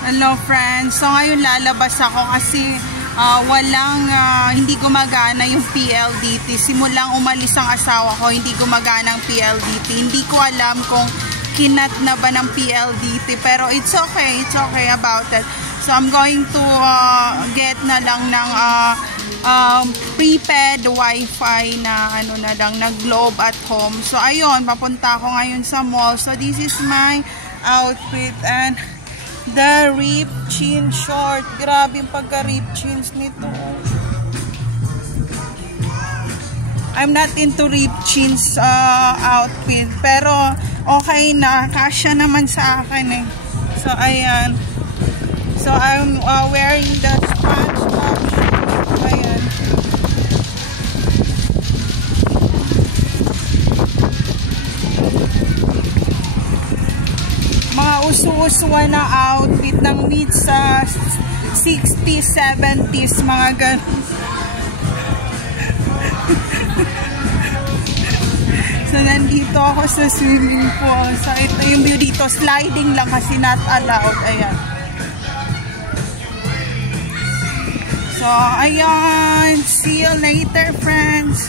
Hello friends, so ngayon lalabas ako kasi hindi gumagana yung PLDT. Simulang umalis ang asawa ko, hindi gumagana ang PLDT. Hindi ko alam kung kinat na ba ng PLDT, pero it's okay about it. So I'm going to get na lang ng prepaid wifi na na lang, na Globe at home. So ayun, papunta ako ngayon sa mall. So this is my outfit and the ripped jean short. Grabe yung pagka-ripped jeans nito. I'm not into ripped jeans outfit, pero okay na, kasya naman sa akin eh. So ayan. So I'm wearing the SpongeBob shoes. Ayan. Mga usu-usuan na outfit ng mid sa 60s, 70s, mga ganun. So nandito ako sa swimming pool. So ito yung view dito, sliding lang kasi not allowed. Ayan. So ayan, see you later friends.